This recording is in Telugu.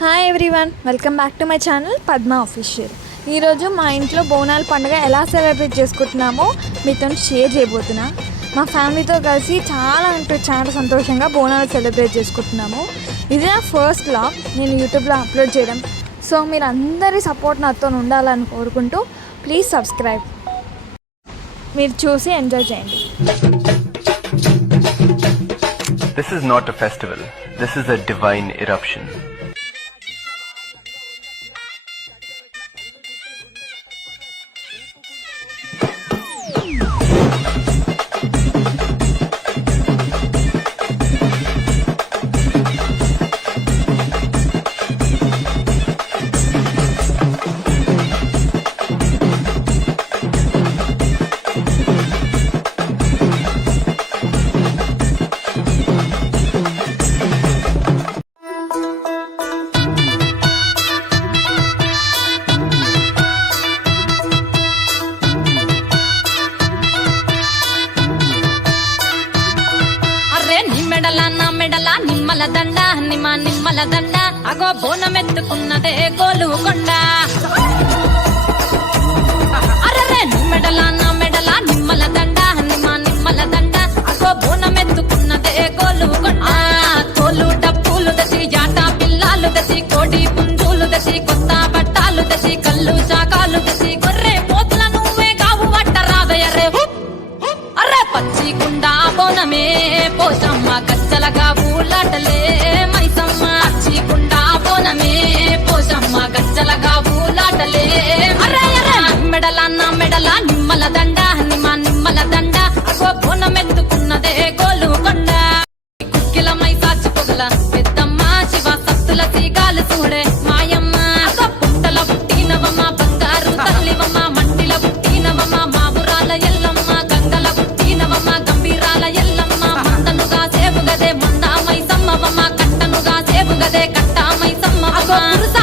Hi everyone, welcome back to my channel Padma official. ఈరోజు మా ఇంట్లో బోనాల పండుగ ఎలా సెలబ్రేట్ చేసుకుంటున్నామో మీతో షేర్ చేయబోతున్నా. మా ఫ్యామిలీతో కలిసి చాలా సంతోషంగా బోనాలు సెలబ్రేట్ చేసుకుంటున్నాము. ఇది నా ఫస్ట్ వ్లాగ్ నేను యూట్యూబ్లో అప్లోడ్ చేయడం. సో మీరు అందరి సపోర్ట్ నాతో ఉండాలని కోరుకుంటూ ప్లీజ్ సబ్స్క్రైబ్. మీరు చూసి ఎంజాయ్ చేయండి. This is not a festival. This is a divine eruption. మెడల నిమ్మల దండ నిమ్మల దండ అగో బోనమెత్తుకున్నదే గోలు కొండ. అరే మెడల నిమ్మల దండ నిమ్మల దండ అగో బోనమెత్తుకున్నదే గోలు కొండ. తోలు డప్పులు దసి జాట పిల్లాలు దసి కోడి పుంజులు దసి కొత్త బట్టాలు దసి కళ్ళు చాకాలు దసి గొర్రె పోతుల నువ్వే కావు వట్ట రాదయ్యరే. అరే పచ్చి కుండా బోనమే పోసమ్మ గచ్చలగా ఊలాటలే మైసమ్మ. పచ్చి కుండా బోనమే పోసమ్మ గచ్చలగా ఊలాటలే. అరే మెడల నిమ్మల దండ నిమ్మల దండ అగో బోనమెత్తుకున్నదే గోలు కొండ. కుక్కిల మై సాచి పొగల పెద్దమ్మ శివ సత్తుల సీగాలు చూడే మాయమ్మ. పుట్టల పుట్టినవమ్మ బంగారు తల్లివమ్మ మంటిల పుట్టినవమ్మ మాబురాల ఎల్లమ్మ గంగల పుట్టినవమ్మ గంభీరాల ఎల్లమ్మ. మందనుగా సేపుగదే మంద మైసమ్మవమ్మ కట్టనుగా సేపుగదే కట్ట మైసమ్మ. పురుష